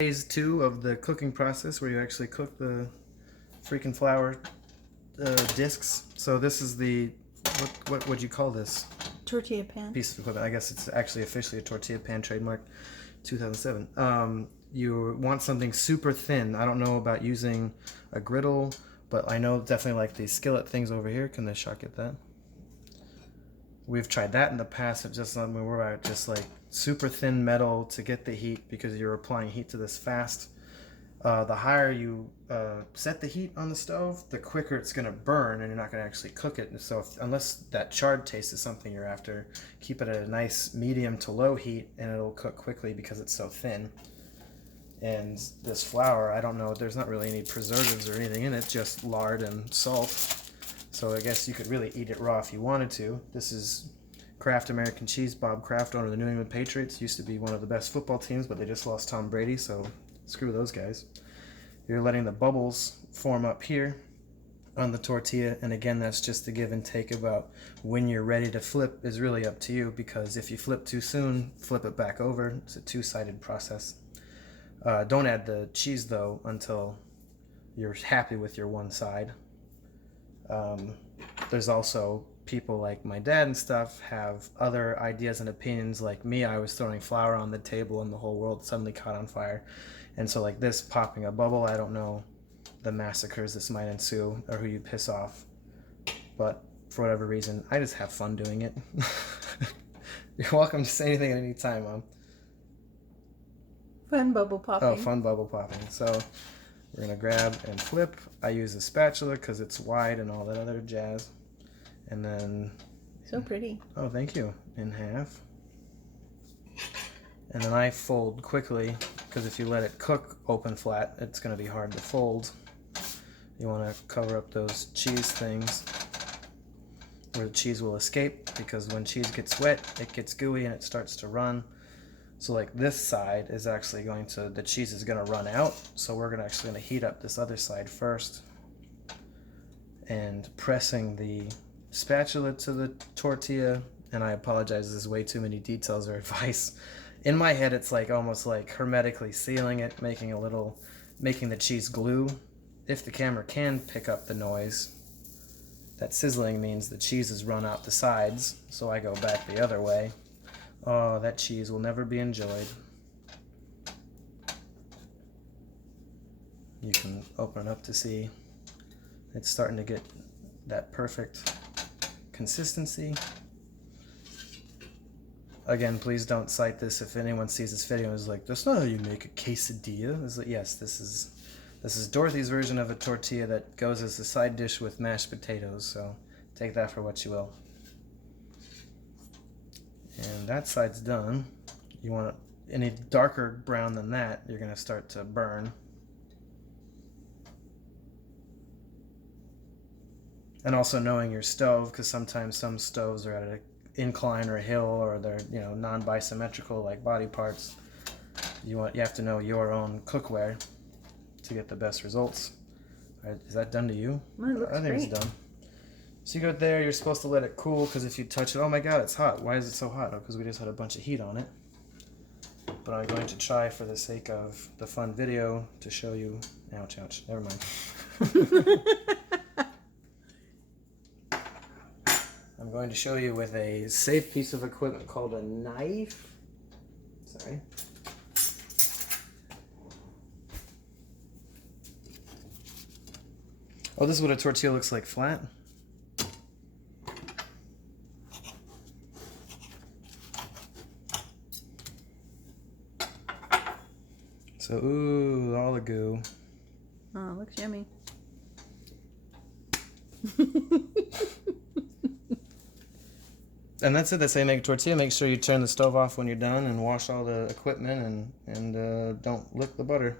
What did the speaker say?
Phase 2 of the cooking process where you actually cook the freaking flour discs. So this is the, what would you call this? Tortilla pan. Piece of equipment. I guess it's actually officially a tortilla pan, trademark 2007. You want something super thin. I don't know about using a griddle, but I know definitely like these skillet things over here. Can the shot get that? We've tried that in the past. It just we're at just like super thin metal to get the heat because you're applying heat to this fast. The higher you set the heat on the stove, the quicker it's going to burn, and you're not going to actually cook it. And so, unless that charred taste is something you're after, keep it at a nice medium to low heat, and it'll cook quickly because it's so thin. And this flour, I don't know, there's not really any preservatives or anything in it, just lard and salt. So I guess you could really eat it raw if you wanted to. This is Kraft American Cheese. Bob Kraft, owner of the New England Patriots, used to be one of the best football teams, but they just lost Tom Brady, so screw those guys. You're letting the bubbles form up here on the tortilla, and again, that's just the give and take about when you're ready to flip is really up to you, because if you flip too soon, flip it back over. It's a two-sided process. Don't add the cheese, though, until you're happy with your one side. There's also people like my dad and stuff have other ideas and opinions. Like me, I was throwing flour on the table and the whole world suddenly caught on fire. And so like this popping a bubble, I don't know the massacres this might ensue or who you piss off. But for whatever reason, I just have fun doing it. You're welcome to say anything at any time, Mom. Fun bubble popping. Oh, fun bubble popping. So we're going to grab and flip. I use a spatula because it's wide and all that other jazz. And then... So pretty. Oh, thank you. In half. And then I fold quickly because if you let it cook open flat, it's going to be hard to fold. You want to cover up those cheese things where the cheese will escape, because when cheese gets wet, it gets gooey and it starts to run. So like this side is actually going to, the cheese is going to run out. So we're actually going to heat up this other side first. And pressing the spatula to the tortilla, and I apologize, this is way too many details or advice. In my head, it's like almost like hermetically sealing it, making the cheese glue. If the camera can pick up the noise, that sizzling means the cheese is run out the sides, so I go back the other way. Oh, that cheese will never be enjoyed. You can open it up to see it's starting to get that perfect consistency. Again, please don't cite this if anyone sees this video and is like, that's not how you make a quesadilla. It's like, yes, this is Dorothy's version of a tortilla that goes as a side dish with mashed potatoes, so take that for what you will. And that side's done. You want any darker brown than that, you're going to start to burn. And also knowing your stove, because sometimes some stoves are at an incline or a hill, or they're non-bisymmetrical like body parts. You have to know your own cookware to get the best results. All right, is that done to you? Well, it looks I think great. it's done. So you go there, you're supposed to let it cool, because if you touch it, oh my god, it's hot. Why is it so hot? Oh, because we just had a bunch of heat on it. But I'm going to try, for the sake of the fun video, to show you. Ouch, ouch. Never mind. I'm going to show you with a safe piece of equipment called a knife. Sorry. Oh, this is what a tortilla looks like flat. So, ooh, all the goo. Oh, it looks yummy. And that's it. That's how you make a tortilla. Make sure you turn the stove off when you're done and wash all the equipment and don't lick the butter.